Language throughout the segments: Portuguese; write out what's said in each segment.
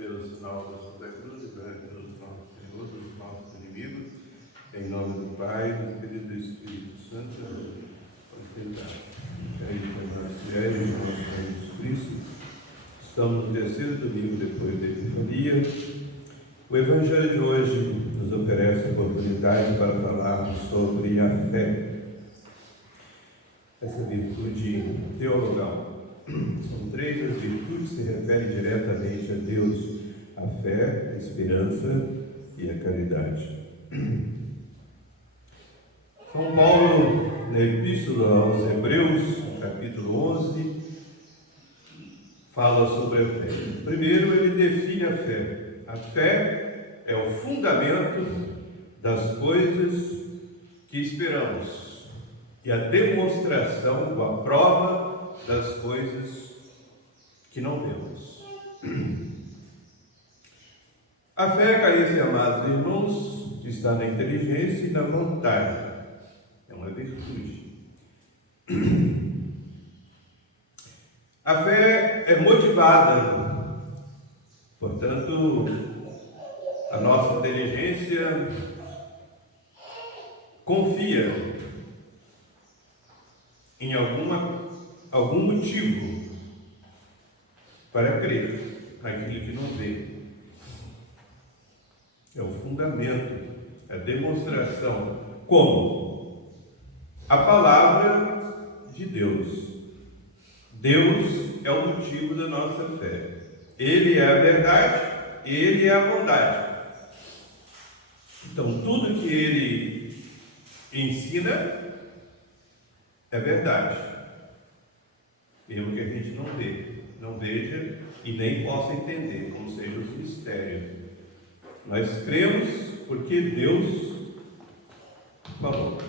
pelo sinal da Santa Cruz, perante o nosso Senhor, dos nossos inimigos, em nome do Pai, do Filho e do Espírito Santo, pode sentar. Fiéis de nosso Senhor Jesus Cristo, estamos no terceiro domingo depois da Epifania. O Evangelho de hoje nos oferece a oportunidade para falarmos sobre a fé, essa virtude teologal. São três as virtudes que se referem diretamente a Deus: a fé, a esperança e a caridade. São Paulo, na Epístola aos Hebreus, capítulo 11, fala sobre a fé. Primeiro, ele define a fé. A fé é o fundamento das coisas que esperamos e a demonstração, a prova das coisas que não vemos. A fé, caríssimos e amados irmãos, está na inteligência e na vontade. É uma virtude. A fé é motivada, portanto, a nossa inteligência confia em algum motivo para crer naquilo que não vê. É o fundamento, a demonstração. Como? A palavra de Deus. Deus é o motivo da nossa fé. Ele é a verdade, Ele é a bondade. Então, tudo que Ele ensina é verdade, mesmo que a gente não veja e nem possa entender, como seja os mistérios. Nós cremos porque Deus falou.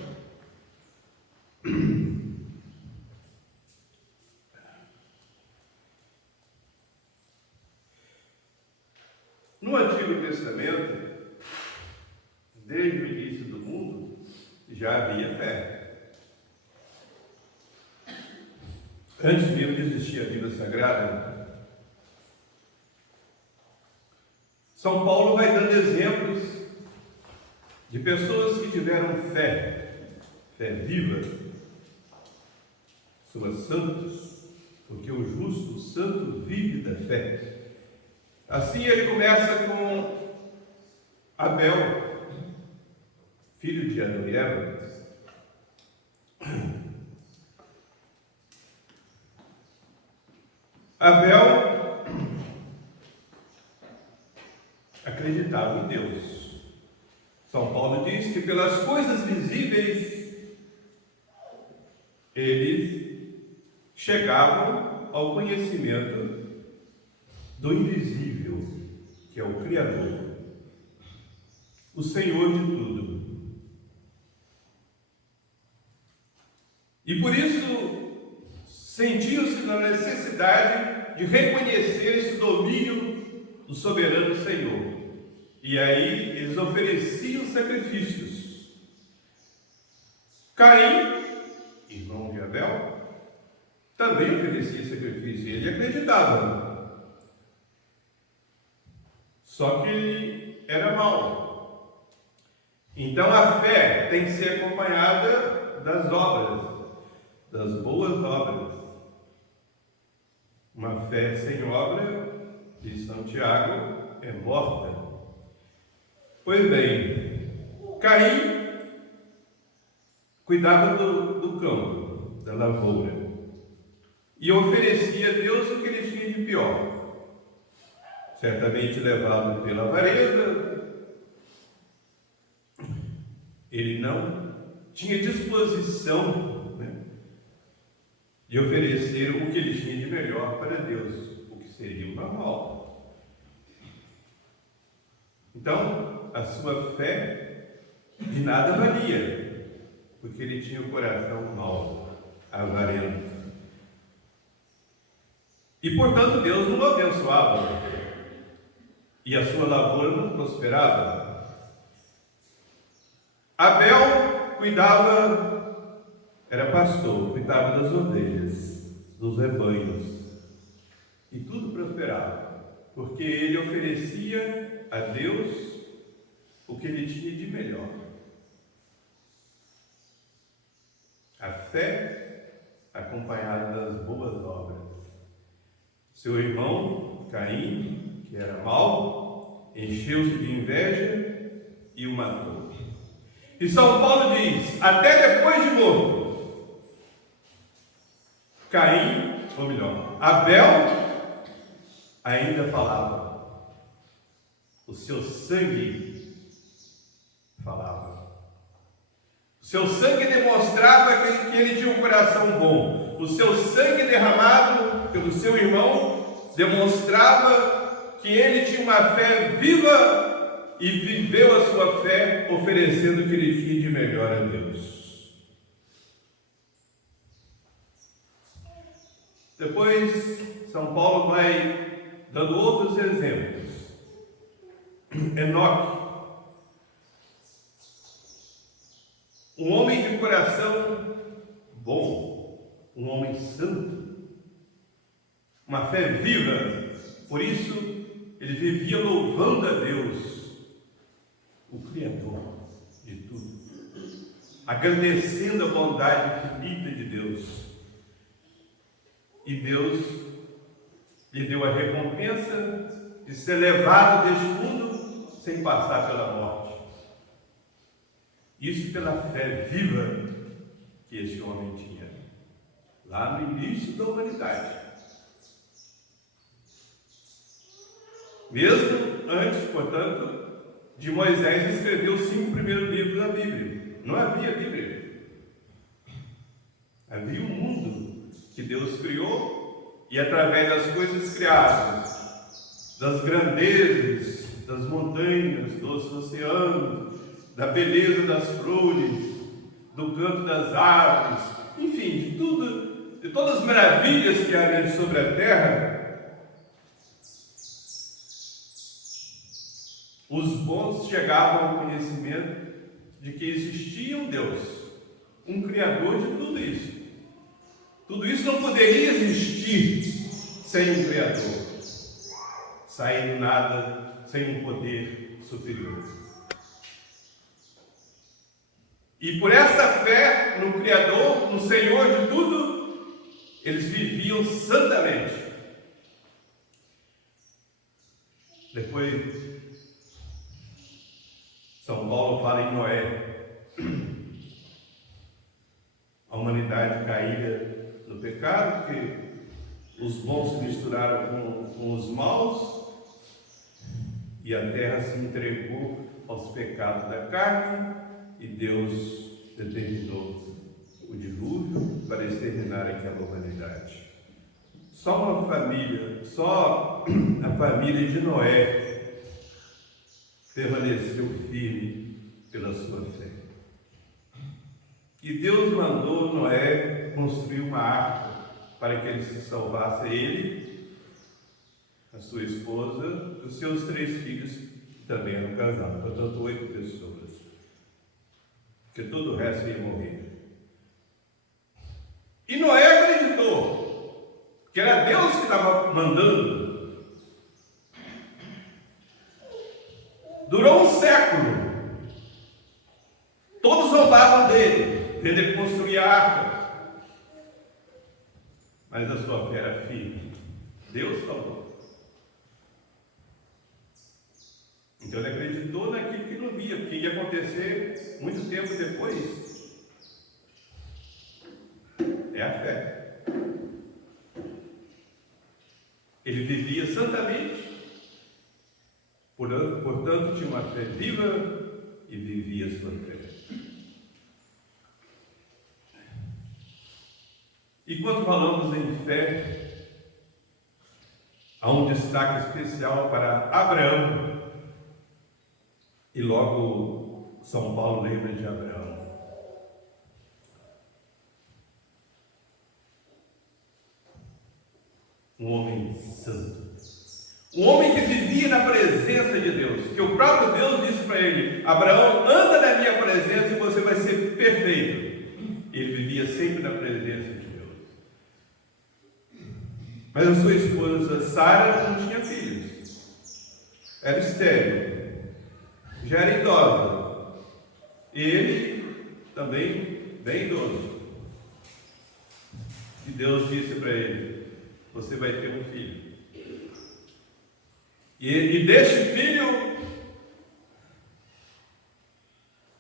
No Antigo Testamento, desde o início do mundo, já havia fé. Antes mesmo de existir a Bíblia Sagrada, São Paulo vai dando exemplos de pessoas que tiveram fé viva, suas santos, porque o justo, o santo, vive da fé. Assim ele começa com Abel, filho de Adão e Eva. Abel acreditava em Deus. São Paulo diz que pelas coisas visíveis eles chegavam ao conhecimento do invisível, que é o Criador, o Senhor de tudo. E por isso sentiam-se na necessidade de reconhecer esse domínio do soberano Senhor. E aí eles ofereciam sacrifícios. Caim, irmão de Abel, também oferecia sacrifício, e ele acreditava. Só que ele era mau. Então a fé tem que ser acompanhada das obras, das boas obras. Uma fé sem obra, diz São Tiago, é morta. Pois bem, Caim cuidava do campo, da lavoura, e oferecia a Deus o que ele tinha de pior. Certamente levado pela avareza, ele não tinha disposição, de oferecer o que ele tinha de melhor para Deus, o que seria o normal. Então, a sua fé de nada valia, porque ele tinha o coração mau, avarento. E, portanto, Deus não o abençoava, e a sua lavoura não prosperava. Abel cuidava, era pastor, cuidava das ovelhas, dos rebanhos, e tudo prosperava. porque ele oferecia a Deus o que ele tinha de melhor. A fé acompanhada das boas obras. Seu irmão, Caim, que era mau, encheu-se de inveja e o matou. E São Paulo diz, até depois de morto, Caim, ou melhor, Abel ainda falava. O seu sangue falava. O seu sangue demonstrava que ele tinha um coração bom. O seu sangue derramado pelo seu irmão demonstrava que ele tinha uma fé viva e viveu a sua fé oferecendo o que ele tinha de melhor a Deus. Depois, São Paulo vai dando outros exemplos. Enoque, um homem de coração bom, um homem santo, uma fé viva, por isso ele vivia louvando a Deus, o Criador de tudo, agradecendo a bondade infinita de Deus. E Deus lhe deu a recompensa de ser levado deste mundo sem passar pela morte. Isso pela fé viva que esse homem tinha, lá no início da humanidade. Mesmo antes, portanto, de Moisés escrever os 5 primeiros livros da Bíblia. Não havia Bíblia. Havia um mundo que Deus criou e através das coisas criadas, das grandezas, das montanhas, dos oceanos, da beleza das flores, do canto das árvores, enfim, de tudo, de todas as maravilhas que há sobre a terra, os bons chegavam ao conhecimento de que existia um Deus, um Criador de tudo isso. Tudo isso não poderia existir sem um Criador, sem nada, sem um poder superior. E por essa fé no Criador, no Senhor de tudo, eles viviam santamente. Depois, São Paulo fala em Noé. A humanidade caíra no pecado, porque os bons se misturaram com os maus, e a terra se entregou aos pecados da carne, e Deus determinou o dilúvio para exterminar aquela humanidade. Só a família de Noé permaneceu firme pela sua fé. E Deus mandou Noé construir uma arca para que ele se salvasse, ele, a sua esposa, os seus 3 filhos, que também eram casados, portanto 8 pessoas. Porque todo o resto ia morrer. E Noé acreditou que era Deus que estava mandando. Durou um século. Todos roubavam dele, vendo ele construir a arca. Mas a sua fé era firme. Deus falou. Então ele acreditou naquilo que não via, porque ia acontecer muito tempo depois. É a fé. Ele vivia santamente, portanto tinha uma fé viva e vivia a sua fé. E quando falamos em fé, há um destaque especial para Abraão. E logo São Paulo lembra de Abraão. Um homem santo. Um homem que vivia na presença de Deus. Que o próprio Deus disse para ele: Abraão, anda na minha presença e você vai ser perfeito. Ele vivia sempre na presença de Deus. Mas a sua esposa Sara não tinha filhos. era estéril, já era idosa. Ele também bem idoso. E Deus disse para ele: você vai ter um filho. E deste filho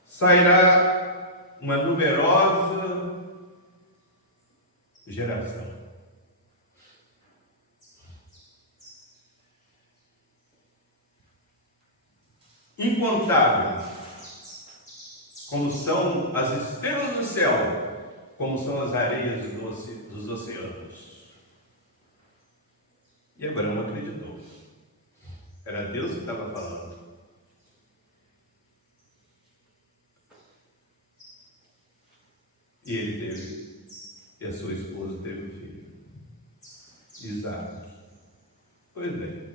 sairá uma numerosa geração. Incontável, como são as estrelas do céu, como são as areias dos oceanos. E Abraão acreditou. Era Deus que estava falando. E ele teve, e a sua esposa teve um filho, Isaac. Pois bem,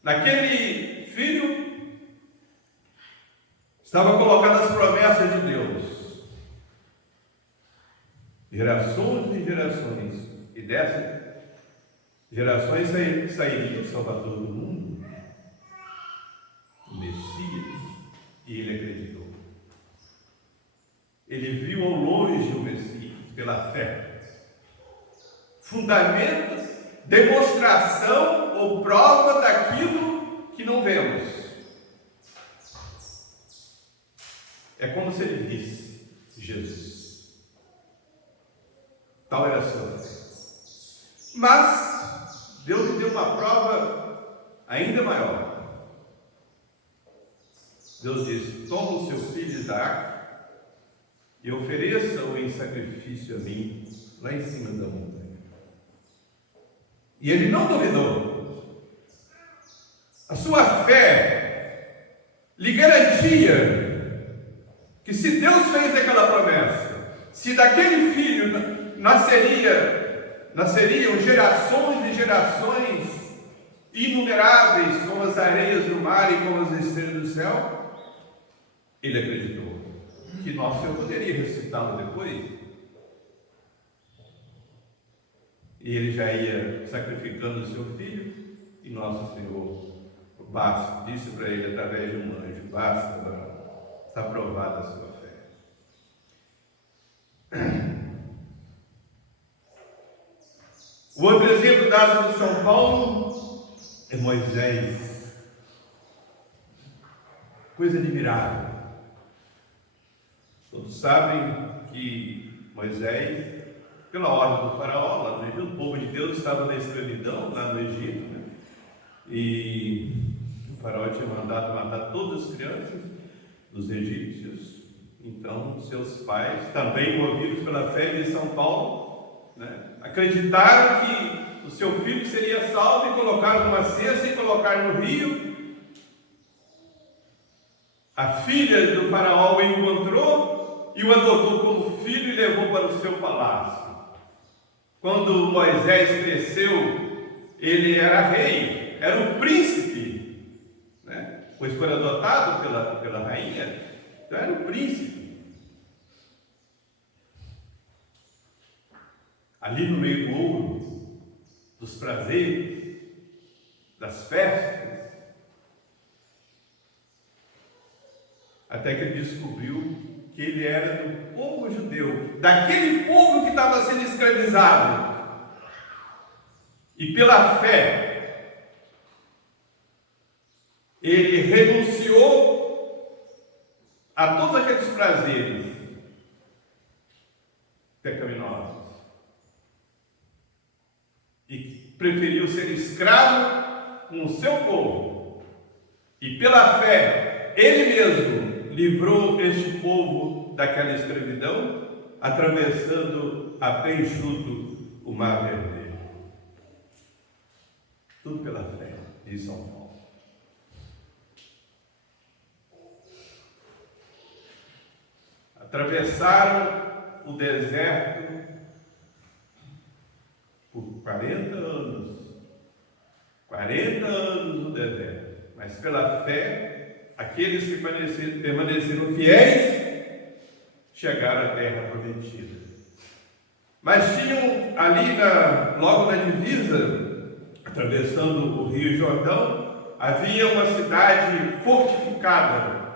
naquele filho estava colocadas as promessas de Deus. Gerações e gerações. E dessas gerações sairia o Salvador do mundo, o Messias. E ele acreditou. Ele viu ao longe o Messias pela fé. Fundamento, demonstração ou prova daquilo que não vemos. É como se ele visse Jesus. Tal era a sua fé. Mas Deus lhe deu uma prova ainda maior. Deus disse: toma o seu filho Isaac e ofereça-o em sacrifício a mim, lá em cima da montanha. E ele não duvidou. A sua fé lhe garantia que se Deus fez aquela promessa, se daquele filho nasceriam gerações e gerações inumeráveis, como as areias do mar e como as estrelas do céu, ele acreditou que nosso Senhor poderia ressuscitá-lo depois. E ele já ia sacrificando o seu filho, e nosso Senhor disse para ele através de um anjo: basta, Abraão, está aprovada a sua fé. O outro exemplo dado no São Paulo é Moisés. Coisa admirável. Todos sabem que Moisés, pela ordem do faraó, lá no Egito, o povo de Deus estava na escravidão lá no Egito, né? E o faraó tinha mandado matar todas as crianças dos egípcios. Então, seus pais, também movidos pela fé de São Paulo, né, acreditaram que o seu filho seria salvo e colocaram numa cesta e colocaram no rio. A filha do faraó o encontrou e o adotou como filho e levou para o seu palácio. Quando Moisés cresceu, ele era rei, era um príncipe, né? Pois foi adotado pela rainha, então era um príncipe. Ali no meio do ouro, dos prazeres, das festas, até que ele descobriu que ele era do povo judeu, daquele povo que estava sendo escravizado. E pela fé, ele renunciou a todos aqueles prazeres pecaminosos e preferiu ser escravo com o seu povo. E pela fé, ele mesmo livrou este povo daquela escravidão, atravessando a pé enxuto o Mar Vermelho. Tudo pela fé de São Paulo. Atravessaram o deserto por 40 anos. 40 anos no deserto. Mas pela fé, aqueles que permaneceram fiéis chegaram à terra prometida. Mas tinham ali, logo na divisa, atravessando o Rio Jordão, havia uma cidade fortificada,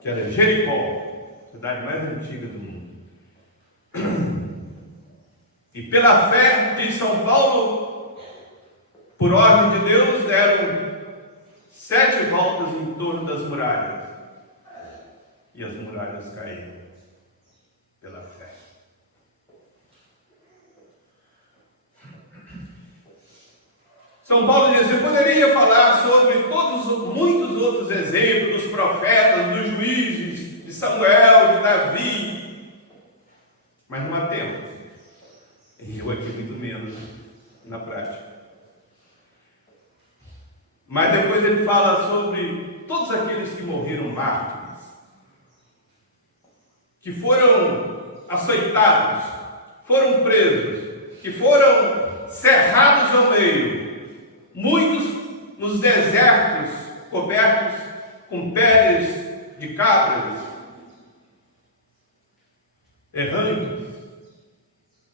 que era Jericó, a cidade mais antiga do mundo. E pela fé, diz São Paulo, por ordem de Deus, deram 7 voltas em torno das muralhas. E as muralhas caíram pela fé. São Paulo diz: eu poderia falar sobre muitos outros exemplos dos profetas, dos juízes, de Samuel, de Davi, mas não há tempo. E eu aqui muito menos na prática. Mas depois ele fala sobre todos aqueles que morreram mártires, que foram açoitados, foram presos, que foram cerrados ao meio, muitos nos desertos cobertos com peles de cabras, errantes,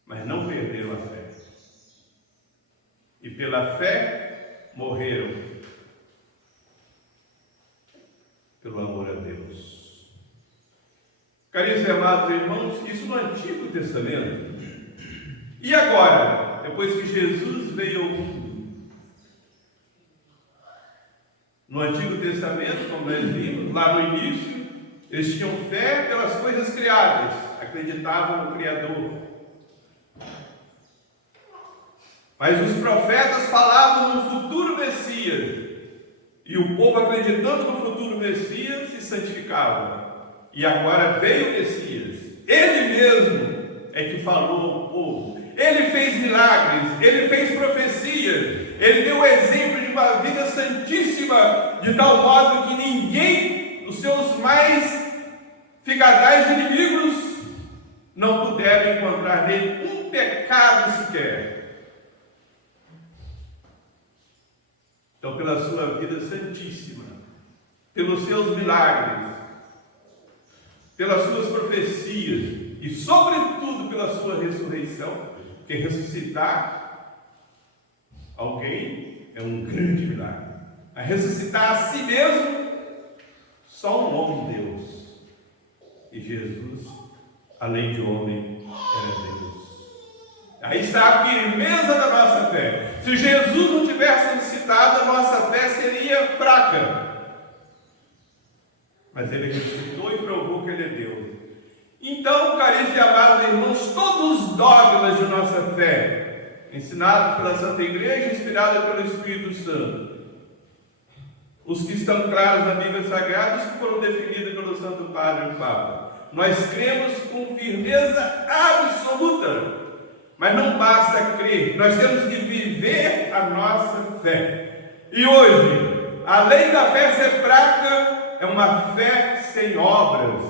mas não perderam a fé. E pela fé morreram pelo amor a Deus. Caríssimos e amados irmãos, isso no Antigo Testamento. E agora, depois que Jesus veio ao mundo, no Antigo Testamento, como nós vimos, lá no início, eles tinham fé pelas coisas criadas, acreditavam no Criador. Mas os profetas falavam no futuro Messias, e o povo, acreditando no futuro Messias, se santificava. E agora veio o Messias, ele mesmo é que falou ao povo, ele fez milagres, ele fez profecias, ele deu o exemplo de uma vida santíssima, de tal modo que ninguém, os seus mais figardais inimigos, não puderam encontrar nele um pecado sequer. Então, pela sua vida santíssima, pelos seus milagres, pelas suas profecias e, sobretudo, pela sua ressurreição, porque ressuscitar alguém é um grande milagre. A ressuscitar a si mesmo, só um homem Deus. E Jesus, além de homem, era Deus. Aí está a firmeza da nossa fé. Se Jesus não tivesse ressuscitado, a nossa fé seria fraca. Mas ele ressuscitou e provou que ele é Deus. Então, caríssimos e amados irmãos, todos os dogmas de nossa fé, ensinados pela Santa Igreja, inspirados pelo Espírito Santo, os que estão claros na Bíblia Sagrada, os que foram definidos pelo Santo Padre e Papa, nós cremos com firmeza absoluta. Mas não basta crer, nós temos que viver a nossa fé. E hoje, além da fé ser fraca, é uma fé sem obras.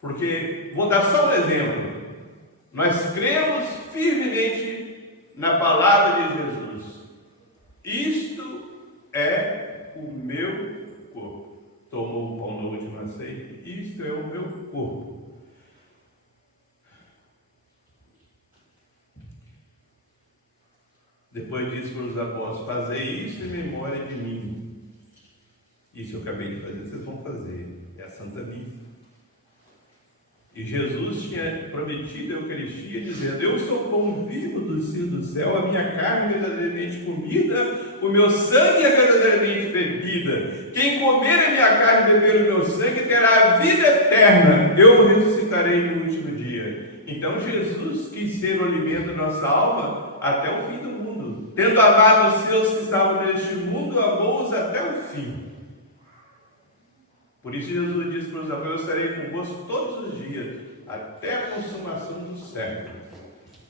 Porque, vou dar só um exemplo, nós cremos firmemente na palavra de Jesus. Isto é o meu corpo. Tomou o pão na última ceia, isto é o meu corpo. Depois disse para os apóstolos: fazei isso em memória de mim. Isso eu acabei de fazer, vocês vão fazer. É a Santa Missa. E Jesus tinha prometido a Eucaristia, dizendo: eu sou o pão vivo do céu, a minha carne é verdadeiramente comida, o meu sangue é verdadeiramente bebida. Quem comer a minha carne e beber o meu sangue terá a vida eterna. Eu ressuscitarei no último dia. Então Jesus quis ser o alimento da nossa alma até o fim do mundo. Tendo amado os seus que estavam neste mundo, amou-os até o fim. Por isso Jesus disse para os apóstolos: eu estarei convosco todos os dias, até a consumação dos séculos.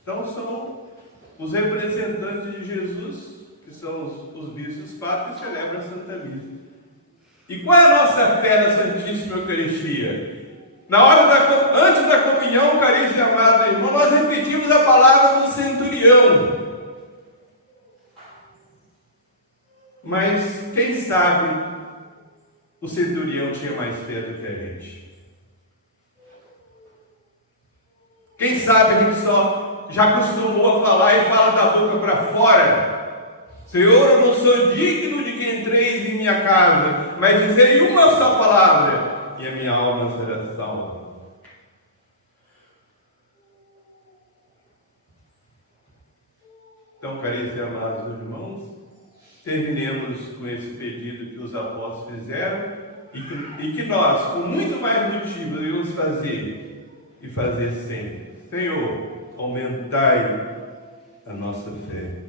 Então são os representantes de Jesus, que são os bispos padres, que celebram a Santa Missa. E qual é a nossa fé na Santíssima Eucaristia? Antes da comunhão, caríssimos e amados irmãos, nós repetimos a palavra do centurião. Mas quem sabe o centurião tinha mais fé do que a gente? Quem sabe a gente só já acostumou a falar e fala da boca para fora, Senhor, eu não sou digno de que entreis em minha casa, mas dizei uma só palavra e a minha alma será salva. Então, caríssimos e amados irmãos, terminemos com esse pedido que os apóstolos fizeram e que nós, com muito mais motivo, devemos fazer e fazer sempre. Senhor, aumentai a nossa fé.